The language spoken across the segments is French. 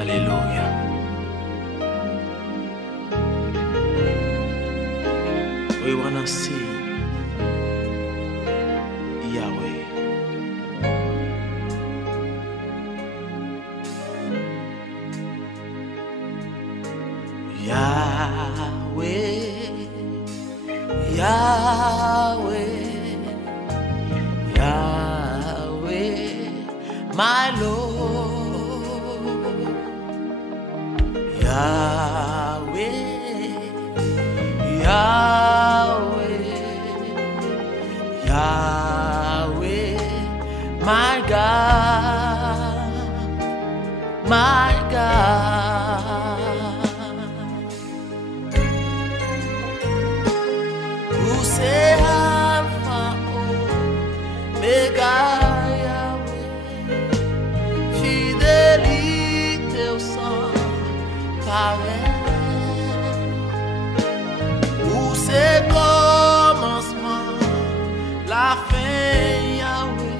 Alléluia. We wanna see Yahweh. Yahweh, Yahweh, Yahweh, my Lord. Yahweh, Yahweh, Yahweh, my God, my God. Who say Alpha, Omega, Yahweh, fidélité au sang pareil. Où c'est commencement, la fin, Yahweh.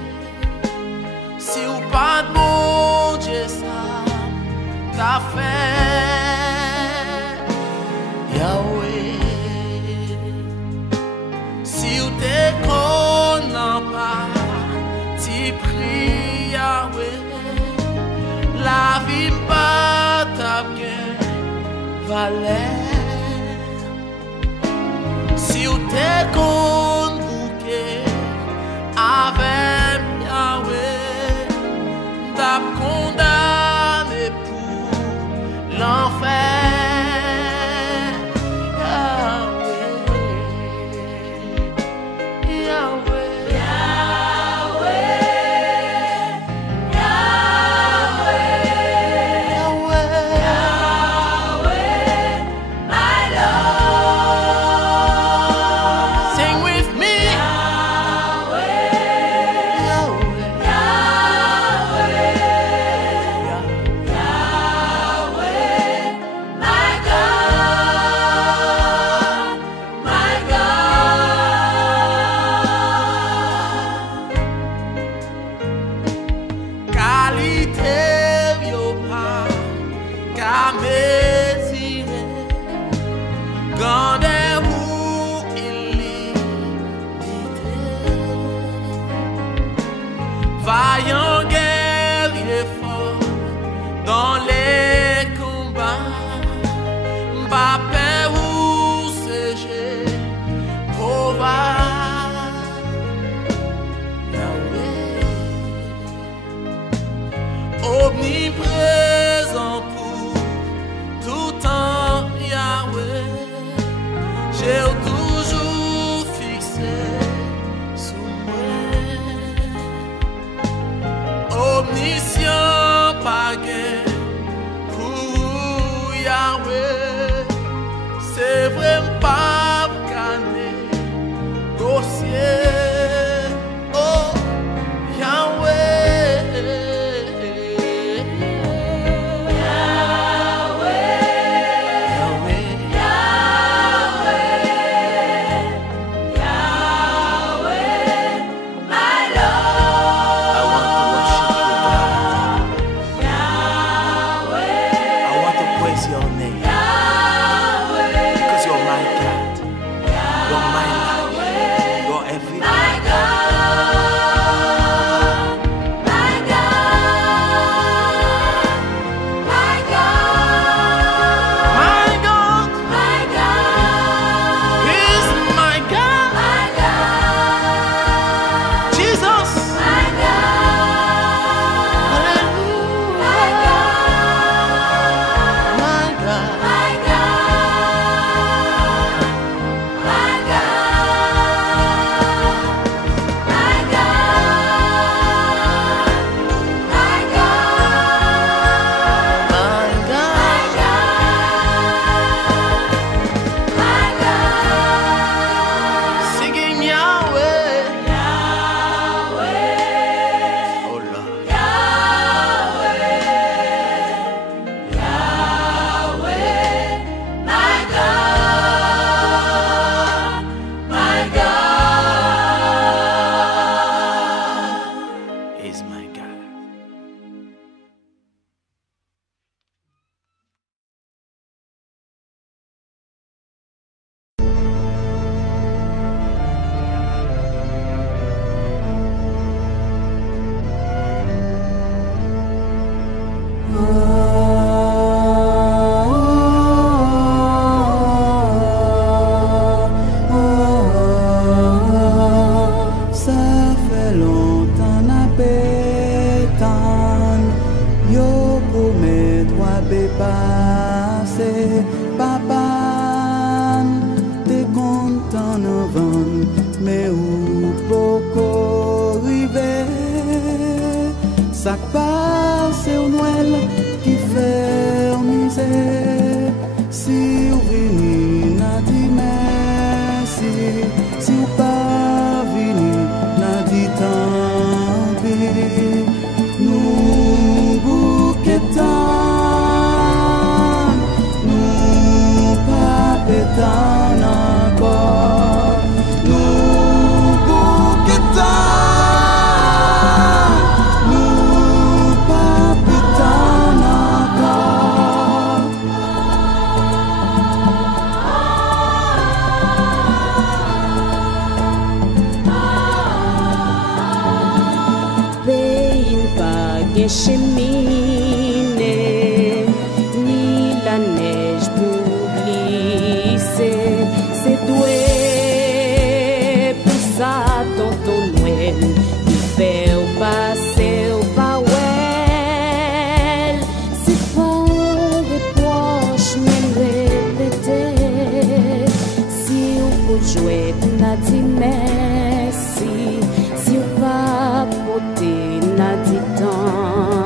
Si ou pas de mon Dieu, ça t'a fait, Yahweh. Si ou t'es qu'on n'a pas, t'y prie, Yahweh. La vie pas ta bien valeur. Si ou t'es qu'on bouquet avec Yahweh, t'as condamné pour l'enfer. Sing fait longtemps n'a pétan, yo pour mes droits passer, papa, t'es content avant, mais où beaucoup arriver, ça passe au Noël qui fait misère, si vous venez n'a dit merci, si vous pas venez n'a dit tant pis, nous bouquetons, nous pas pétons encore, nous bouquetons, nous pas pétons encore. Pays pas cheminée, ni la neige pour glisser. C'est doué pour ça, tonton Noël, qui fait au passer au pawel. C'est pas des poches, mais répéter. Si on peut jouer, n'a dit merci. Si on va porter, n'a dit tant.